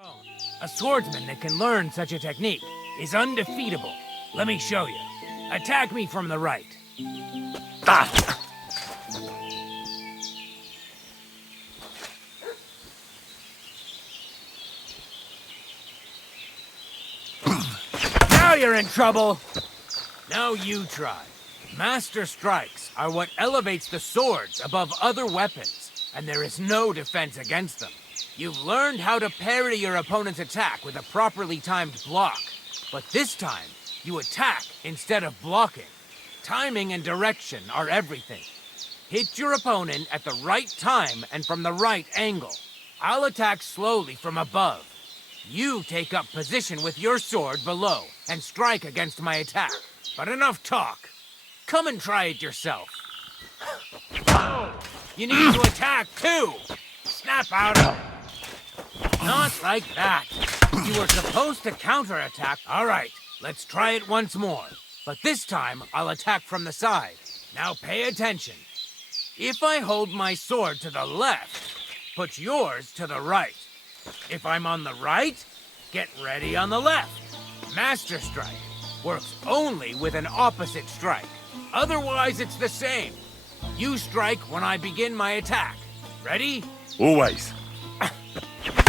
A swordsman that can learn such a technique is undefeatable. Let me show you. Attack me from the right. Ah! Now you're in trouble! Now you try. Master strikes are what elevates the swords above other weapons, and there is no defense against them. You've learned how to parry your opponent's attack with a properly timed block, but this time, you attack instead of blocking. Timing and direction are everything. Hit your opponent at the right time and from the right angle. I'll attack slowly from above. You take up position with your sword below and strike against my attack. But enough talk. Come and try it yourself. Oh, you need to attack too. Snap out of it. Not like that. You were supposed to counterattack. All right, let's try it once more. But this time, I'll attack from the side. Now pay attention. If I hold my sword to the left, put yours to the right. If I'm on the right, get ready on the left. Master Strike works only with an opposite strike. Otherwise, it's the same. You strike when I begin my attack. Ready? Always.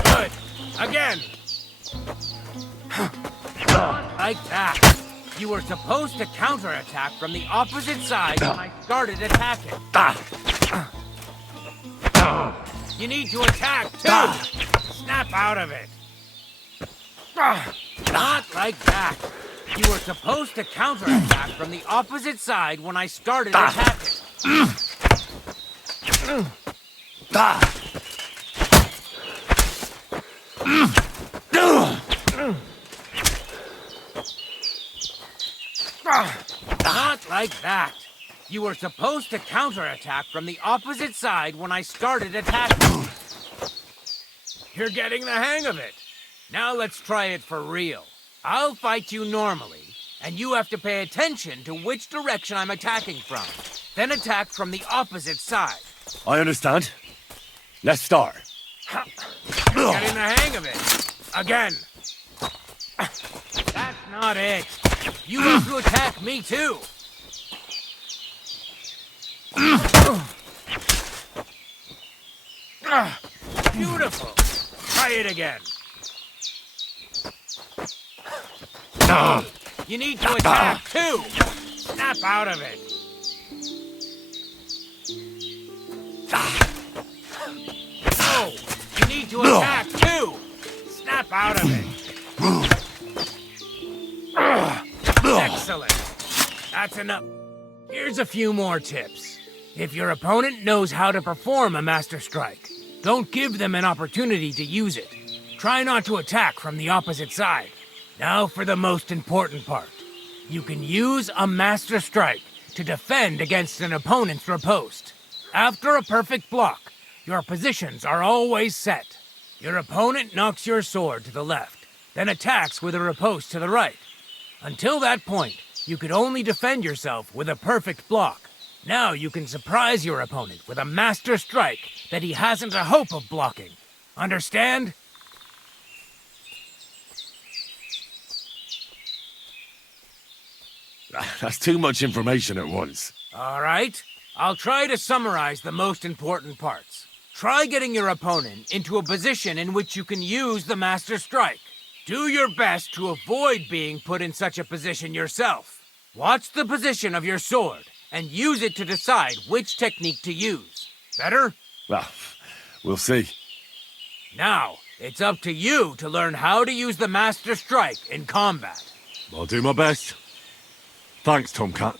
Good. Again. Like that. You were supposed to counterattack from the opposite side when I started attacking. You need to attack, too. Snap out of it. Not like that. You were supposed to counterattack from the opposite side when I started attacking. Not like that. You were supposed to counterattack from the opposite side when I started attacking. You're getting the hang of it. Now let's try it for real. I'll fight you normally, and you have to pay attention to which direction I'm attacking from. Then attack from the opposite side. I understand. Let's start. You're getting the hang of it. Again. That's not it. You have to attack me too. Beautiful. Try it again. You need to attack too. Snap out of it. Oh, you need to attack too. Snap out of it. Excellent. That's enough. Here's a few more tips. If your opponent knows how to perform a master strike, don't give them an opportunity to use it. Try not to attack from the opposite side. Now for the most important part. You can use a master strike to defend against an opponent's riposte. After a perfect block, your positions are always set. Your opponent knocks your sword to the left, then attacks with a riposte to the right. Until that point, you could only defend yourself with a perfect block. Now you can surprise your opponent with a master strike that he hasn't a hope of blocking. Understand? That's too much information at once. All right. I'll try to summarize the most important parts. Try getting your opponent into a position in which you can use the master strike. Do your best to avoid being put in such a position yourself. Watch the position of your sword and use it to decide which technique to use. Better? Well, we'll see. Now, it's up to you to learn how to use the master strike in combat. I'll do my best. Thanks, Tomcat.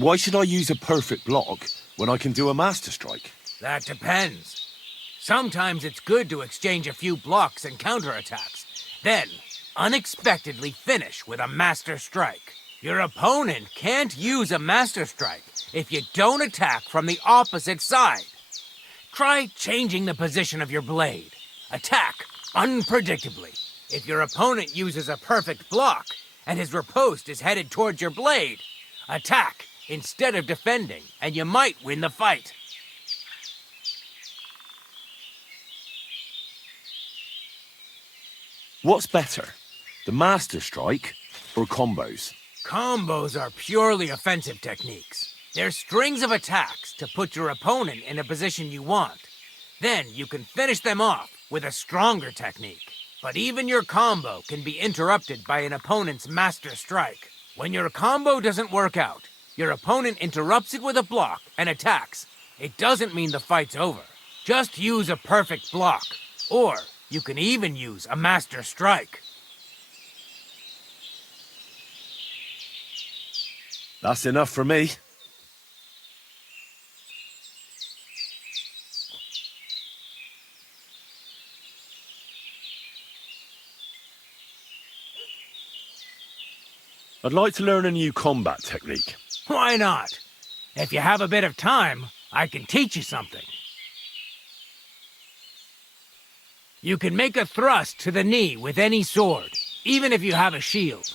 Why should I use a perfect block when I can do a master strike? That depends. Sometimes it's good to exchange a few blocks and counterattacks, then unexpectedly finish with a master strike. Your opponent can't use a master strike if you don't attack from the opposite side. Try changing the position of your blade. Attack unpredictably. If your opponent uses a perfect block and his riposte is headed towards your blade, attack instead of defending, and you might win the fight. What's better, the master strike or combos? Combos are purely offensive techniques. They're strings of attacks to put your opponent in a position you want. Then you can finish them off with a stronger technique. But even your combo can be interrupted by an opponent's master strike. When your combo doesn't work out, your opponent interrupts it with a block and attacks. It doesn't mean the fight's over. Just use a perfect block. Or you can even use a master strike. That's enough for me. I'd like to learn a new combat technique. Why not? If you have a bit of time, I can teach you something. You can make a thrust to the knee with any sword, even if you have a shield.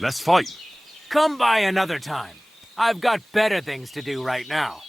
Let's fight. Come by another time. I've got better things to do right now.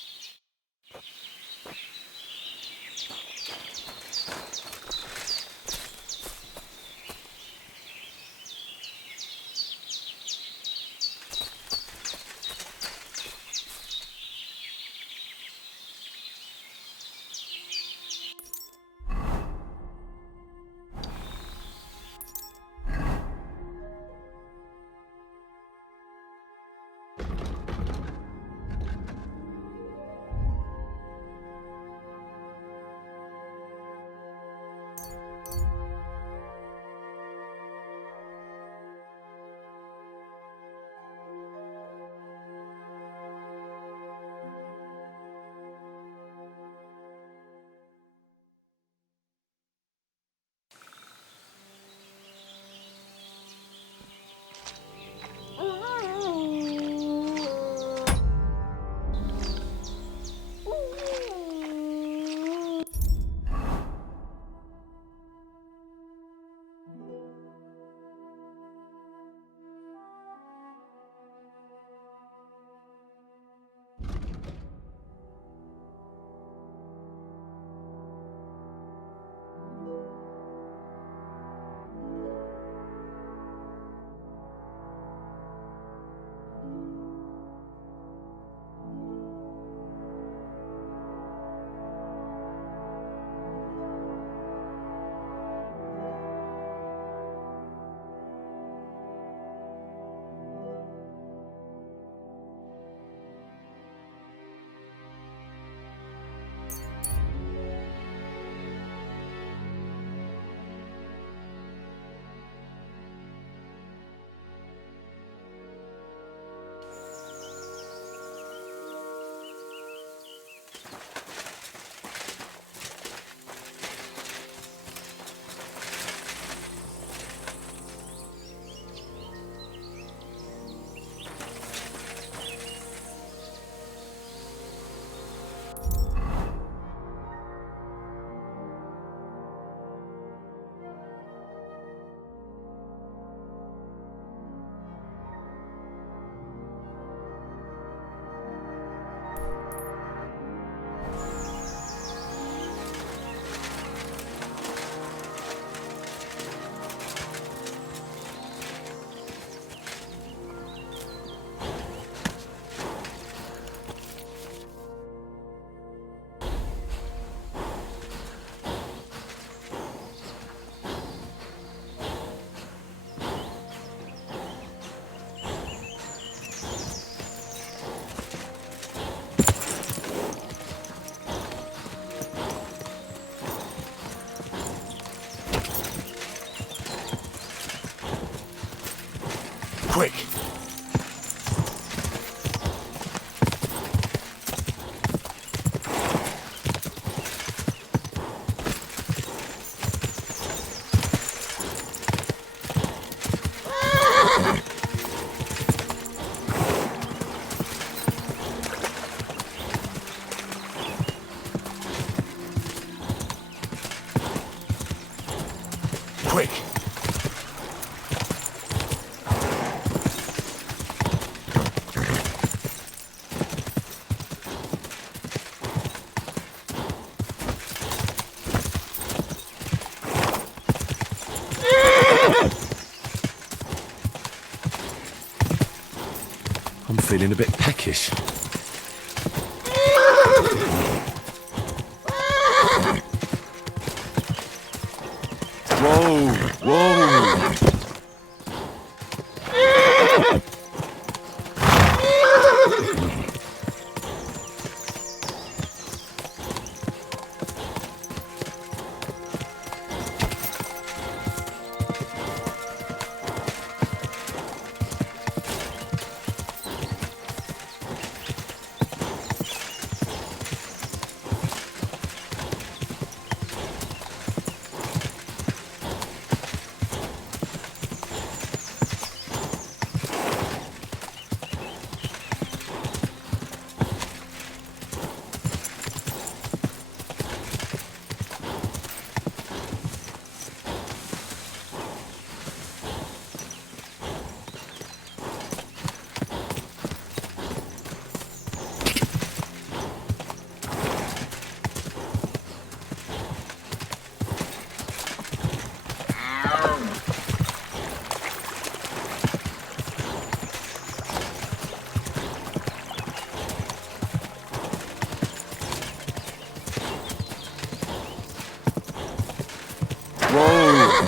Quick! Quick! I'm feeling a bit peckish. Whoa! Whoa!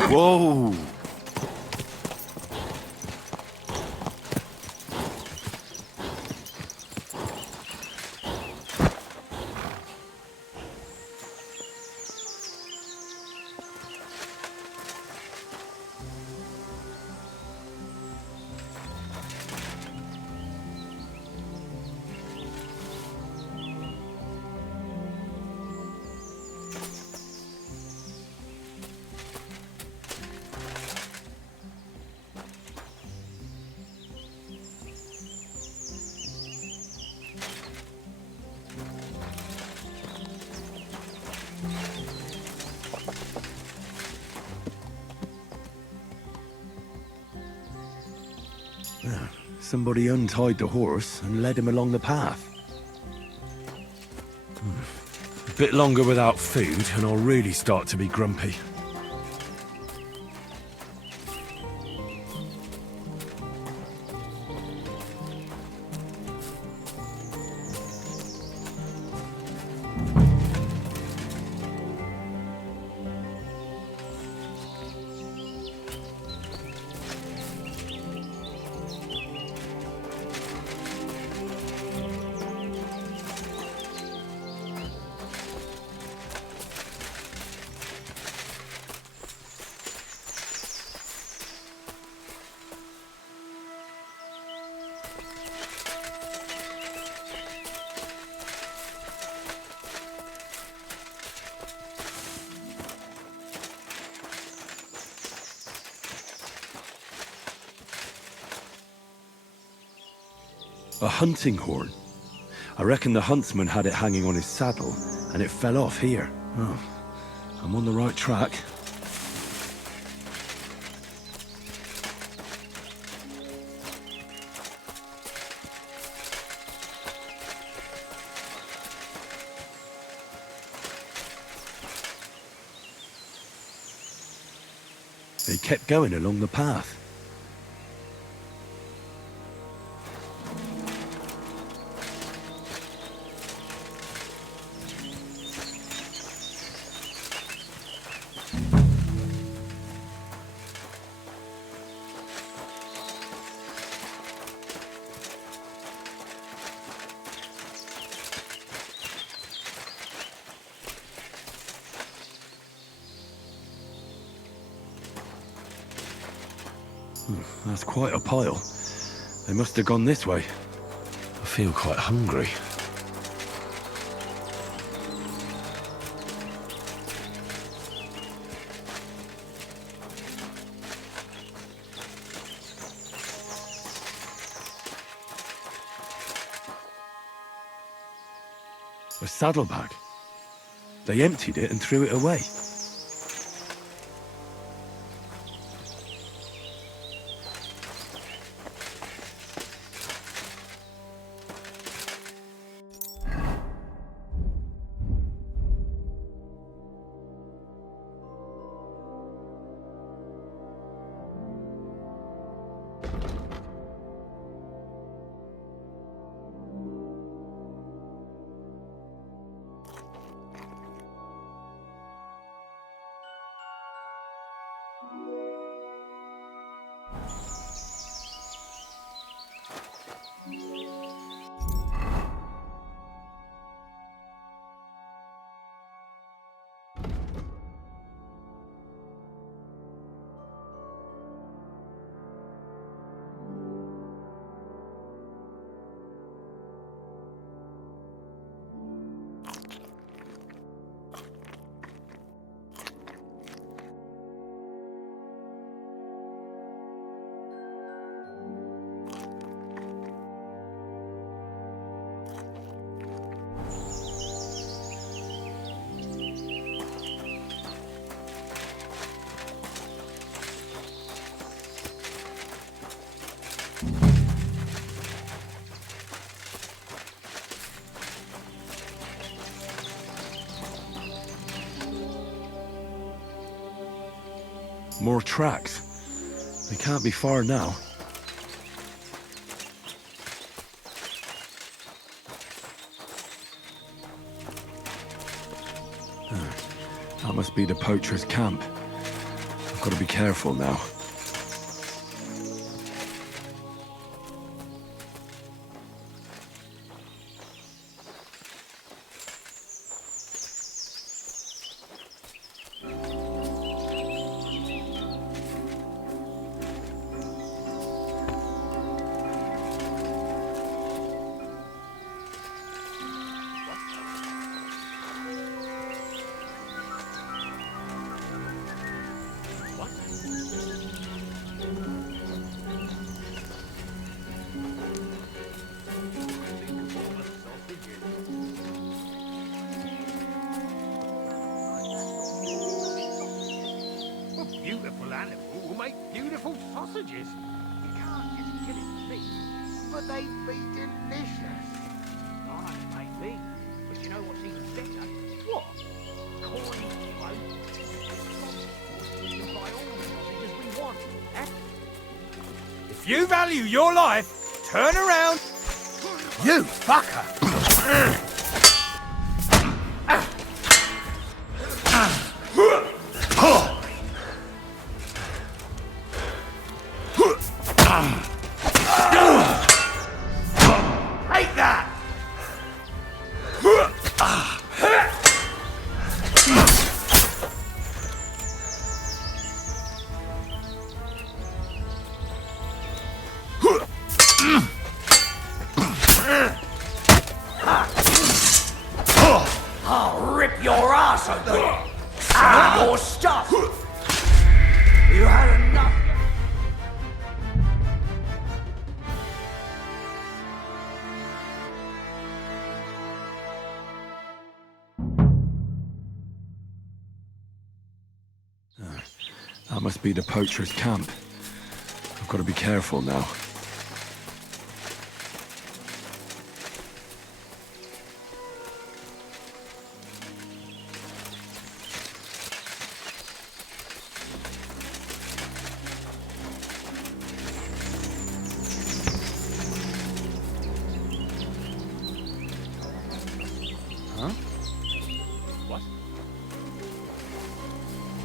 Whoa! Somebody untied the horse and led him along the path. A bit longer without food and I'll really start to be grumpy. A hunting horn. I reckon the huntsman had it hanging on his saddle, and it fell off here. Oh, I'm on the right track. They kept going along the path. That's quite a pile. They must have gone this way. I feel quite hungry. A saddlebag. They emptied it and threw it away. More tracks. They can't be far now. That must be the poacher's camp. I've got to be careful now. Beautiful animal will make beautiful sausages. You can't just kill it meat, but they'd be delicious. Right, maybe. But you know what's even better? What? Coin we can buy all the sausages we want. Eh? If you value your life, turn around. You fucker! Take that! I'll rip your ass open and your stuff. You had enough. That must be the poacher's camp. I've got to be careful now. Huh? What?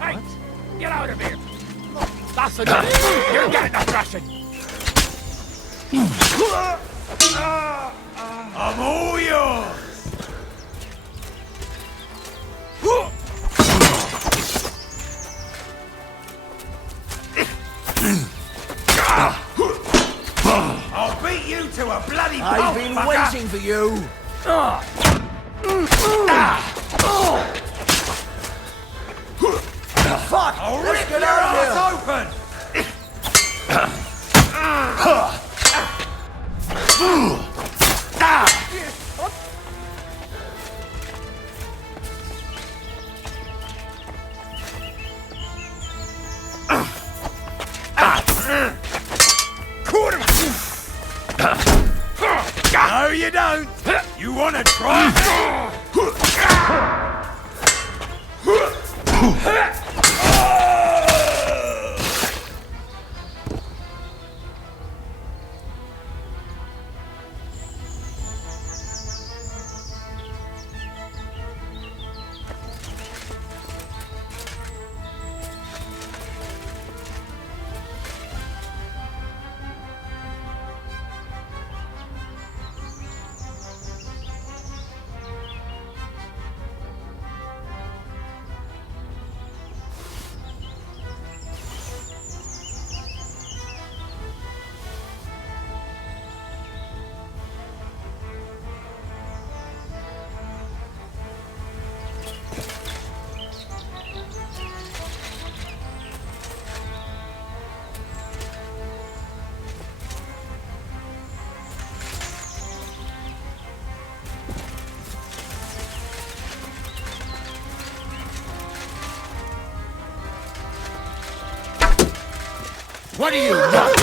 Hey! Get out of here! That's enough! You're getting a thrashing! I'm all yours! I'll to a bloody pulp, I've been fucker. waiting for you. Fuck! I'll Let's rip get your out ass of here. open! No, you don't. You want to try? What do you want?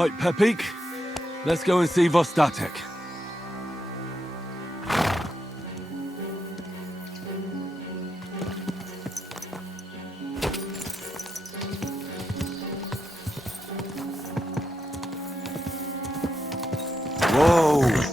Right, Pepik. Let's go and see Vostatek. Whoa!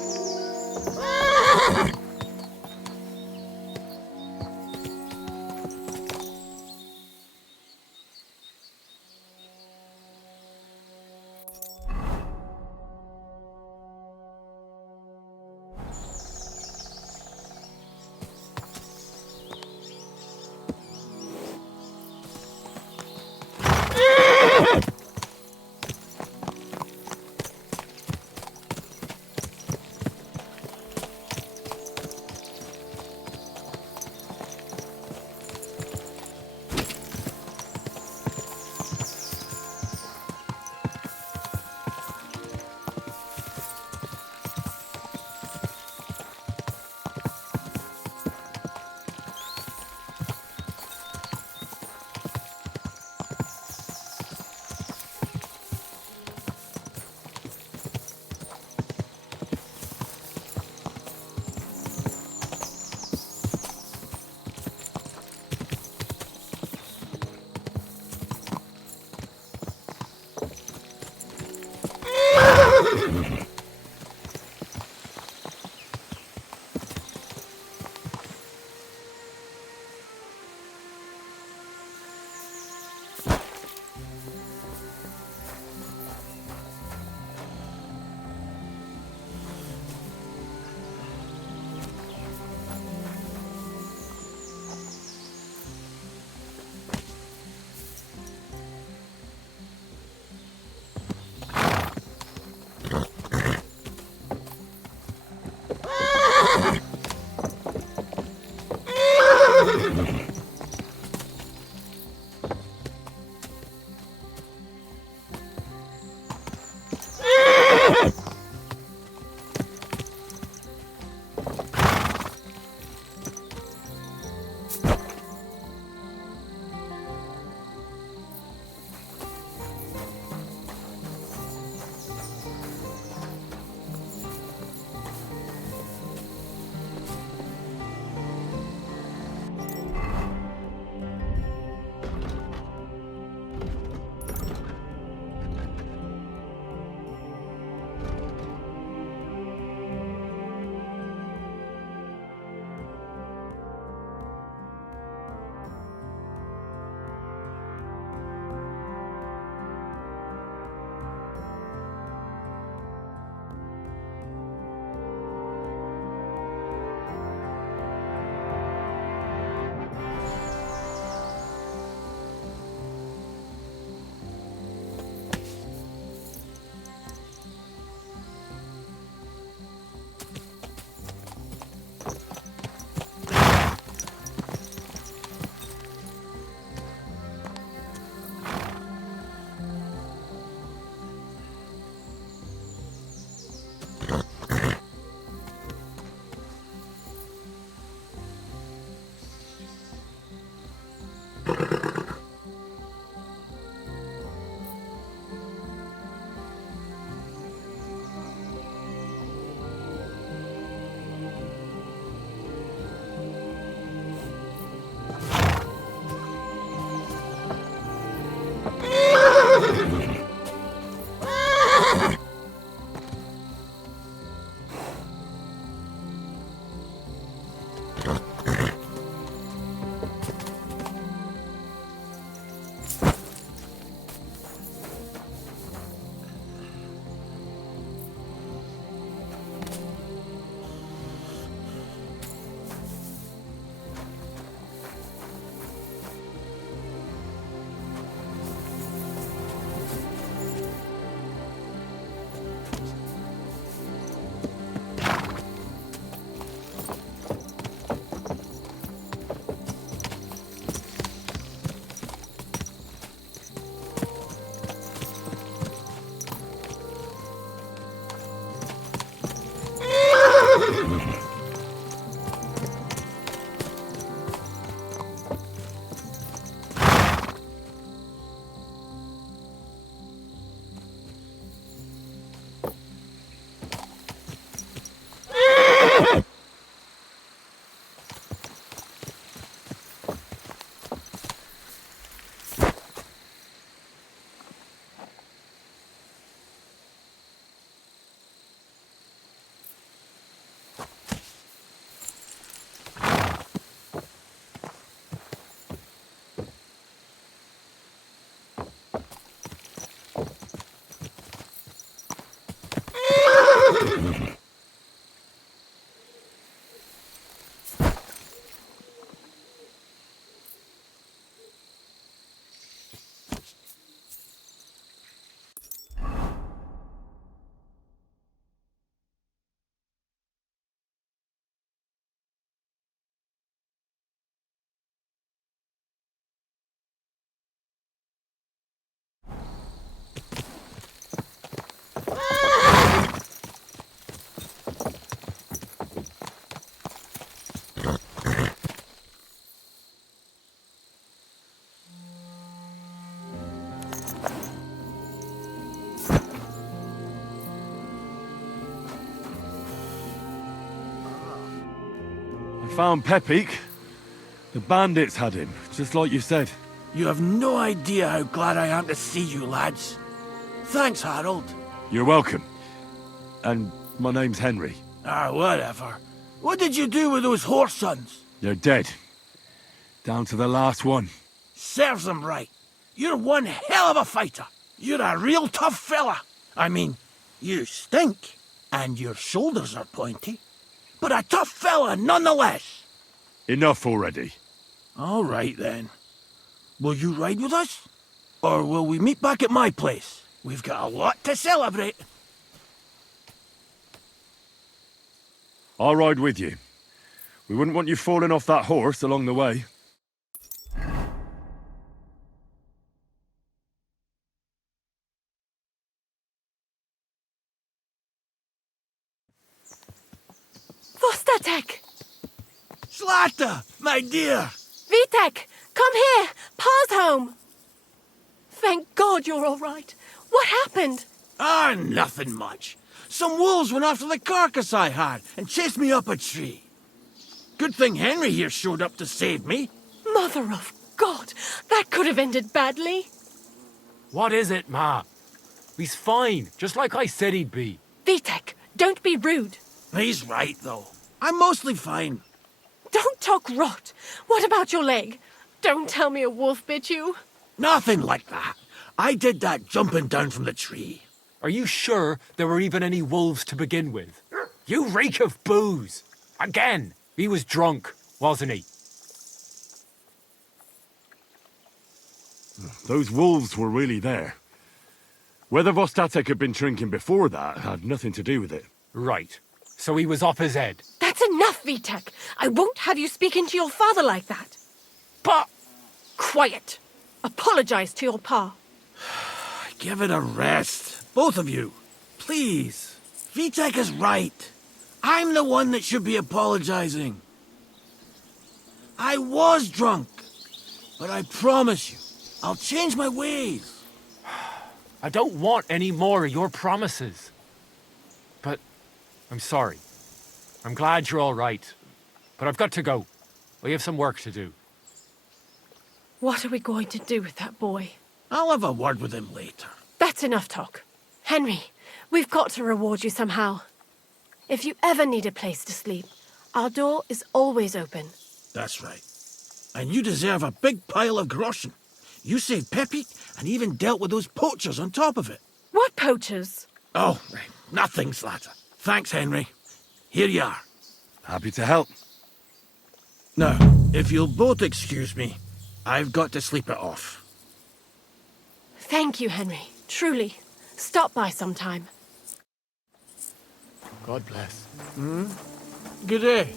found Pepik. The bandits had him, just like you said. You have no idea how glad I am to see you, lads. Thanks, Harold. You're welcome. And my name's Henry. Ah, whatever. What did you do with those horse sons? They're dead. Down to the last one. Serves them right. You're one hell of a fighter. You're a real tough fella. I mean, you stink, and your shoulders are pointy. But a tough fella nonetheless. Enough already. All right, then. Will you ride with us? Or will we meet back at my place? We've got a lot to celebrate. I'll ride with you. We wouldn't want you falling off that horse along the way. Vostatek! Slata, my dear! Vitek! Come here! Pa's home! Thank God you're all right. What happened? Ah, nothing much. Some wolves went after the carcass I had and chased me up a tree. Good thing Henry here showed up to save me. Mother of God! That could have ended badly. What is it, Ma? He's fine, just like I said he'd be. Vitek, don't be rude. He's right, though. I'm mostly fine. Don't talk rot. What about your leg? Don't tell me a wolf bit you. Nothing like that. I did that jumping down from the tree. Are you sure there were even any wolves to begin with? You reek of booze. Again, he was drunk, wasn't he? Those wolves were really there. Whether Vostatek had been drinking before that had nothing to do with it. Right. So he was up his head. That's enough, Vitek. I won't have you speaking to your father like that. But... Quiet. Apologize to your pa. Give it a rest. Both of you. Please. Vitek is right. I'm the one that should be apologizing. I was drunk. But I promise you, I'll change my ways. I don't want any more of your promises. But I'm sorry. I'm glad you're all right. But I've got to go. We have some work to do. What are we going to do with that boy? I'll have a word with him later. That's enough talk. Henry, we've got to reward you somehow. If you ever need a place to sleep, our door is always open. That's right. And you deserve a big pile of groschen. You saved Pepik and even dealt with those poachers on top of it. What poachers? Oh, nothing, Slatter. Thanks, Henry. Here you are. Happy to help. Now, if you'll both excuse me, I've got to sleep it off. Thank you, Henry. Truly. Stop by sometime. God bless. Good day.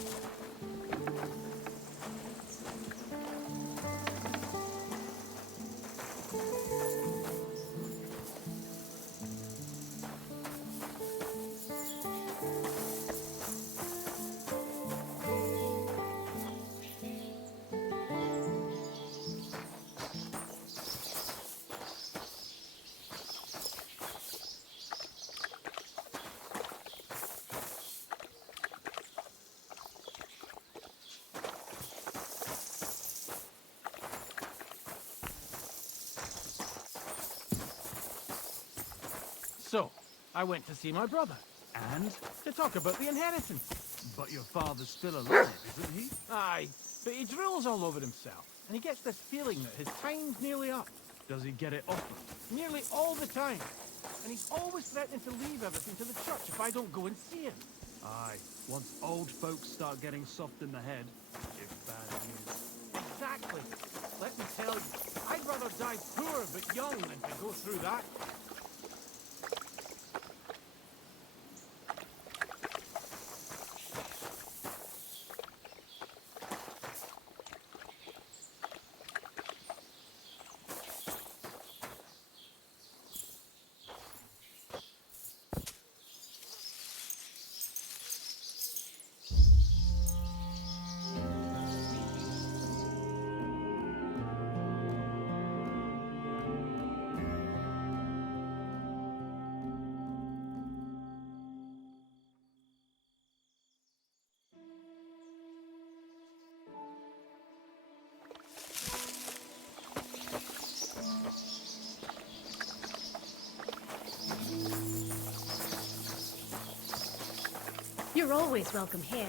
So, I went to see my brother. And? To talk about the inheritance. But your father's still alive, isn't he? Aye, but he drools all over himself. And he gets this feeling that his time's nearly up. Does he get it often? Nearly all the time. And he's always threatening to leave everything to the church if I don't go and see him. Aye, once old folks start getting soft in the head, it's bad news. Exactly. Let me tell you, I'd rather die poor but young than to go through that. You're always welcome here.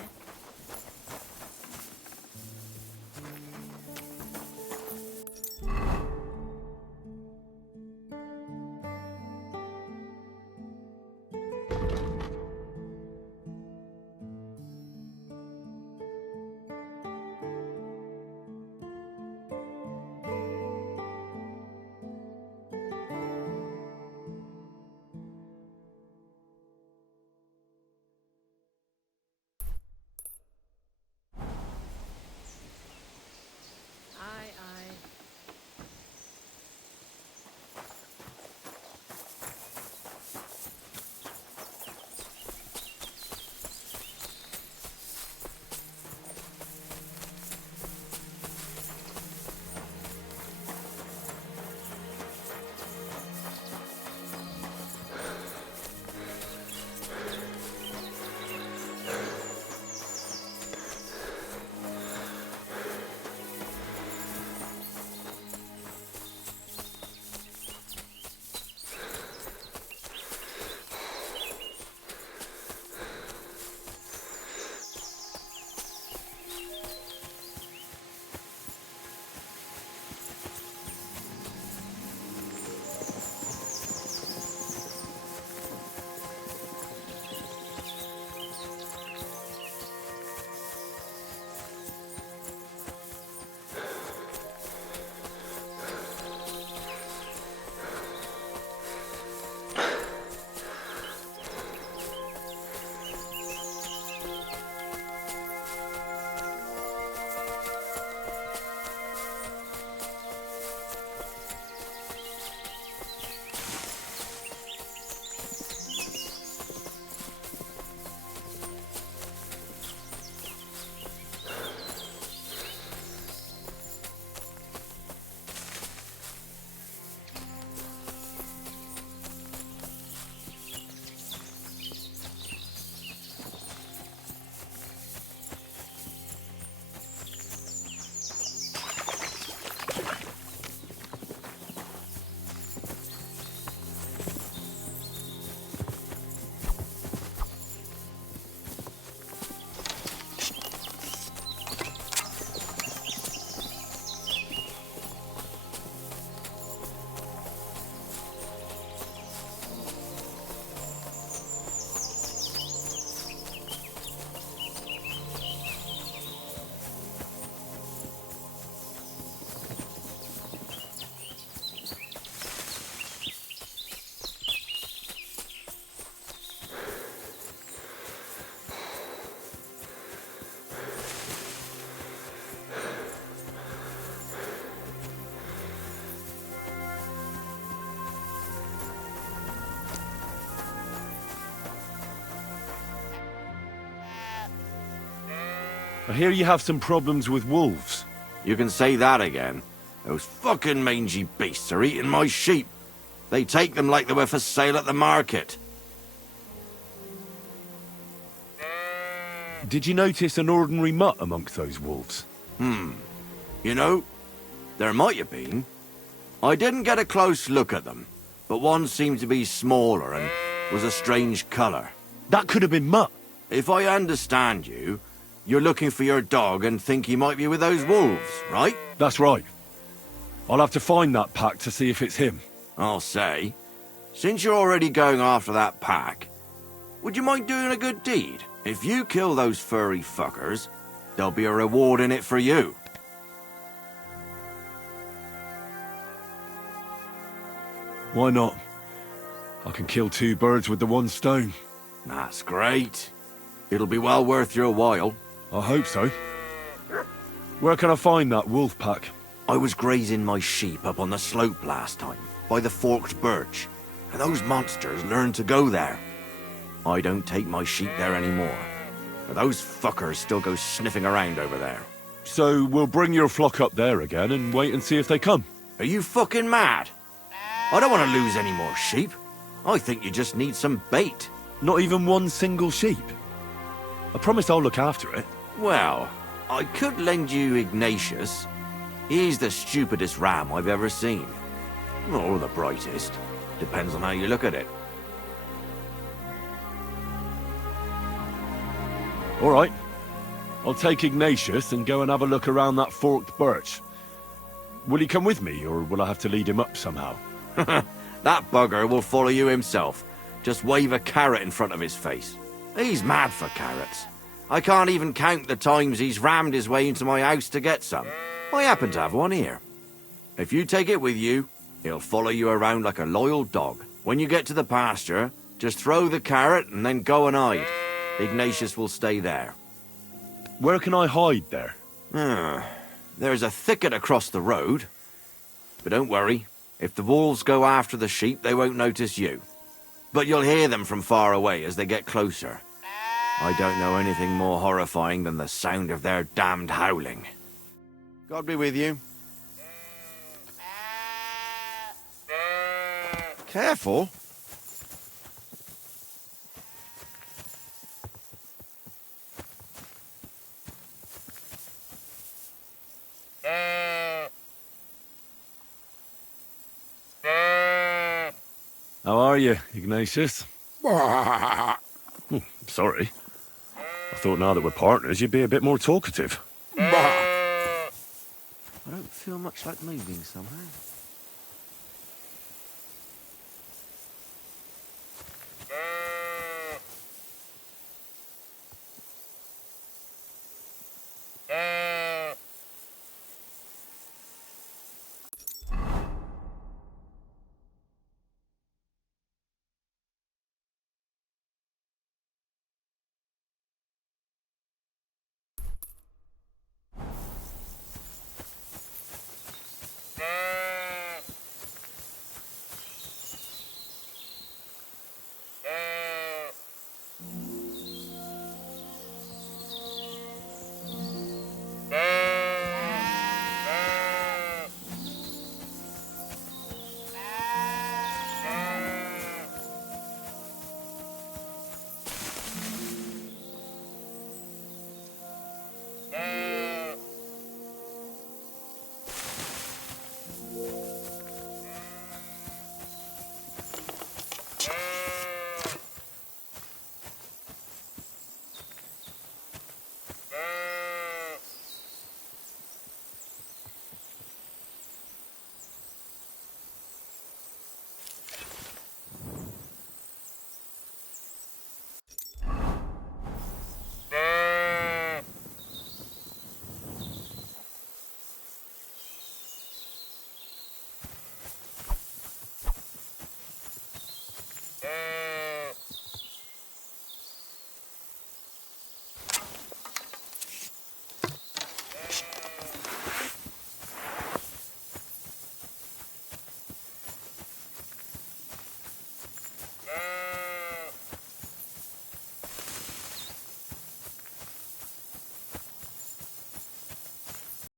I hear you have some problems with wolves. You can say that again. Those fucking mangy beasts are eating my sheep. They take them like they were for sale at the market. Did you notice an ordinary mutt amongst those wolves? You know, there might have been. I didn't get a close look at them, but one seemed to be smaller and was a strange colour. That could have been Mutt. If I understand you, you're looking for your dog and think he might be with those wolves, right? That's right. I'll have to find that pack to see if it's him. I'll say, since you're already going after that pack, would you mind doing a good deed? If you kill those furry fuckers, there'll be a reward in it for you. Why not? I can kill two birds with the one stone. That's great. It'll be well worth your while. I hope so. Where can I find that wolf pack? I was grazing my sheep up on the slope last time, by the forked birch, and those monsters learned to go there. I don't take my sheep there anymore, but those fuckers still go sniffing around over there. So we'll bring your flock up there again and wait and see if they come. Are you fucking mad? I don't want to lose any more sheep. I think you just need some bait. Not even one single sheep. I promise I'll look after it. Well, I could lend you Ignatius. He's the stupidest ram I've ever seen. Or the brightest. Depends on how you look at it. All right. I'll take Ignatius and go and have a look around that forked birch. Will he come with me, or will I have to lead him up somehow? That bugger will follow you himself. Just wave a carrot in front of his face. He's mad for carrots. I can't even count the times he's rammed his way into my house to get some. I happen to have one here. If you take it with you, he'll follow you around like a loyal dog. When you get to the pasture, just throw the carrot and then go and hide. Ignatius will stay there. Where can I hide there? There's a thicket across the road. But don't worry, if the wolves go after the sheep, they won't notice you. But you'll hear them from far away as they get closer. I don't know anything more horrifying than the sound of their damned howling. God be with you. Careful. How are you, Ignatius? Sorry. I thought now that we're partners, you'd be a bit more talkative. I don't feel much like moving somehow.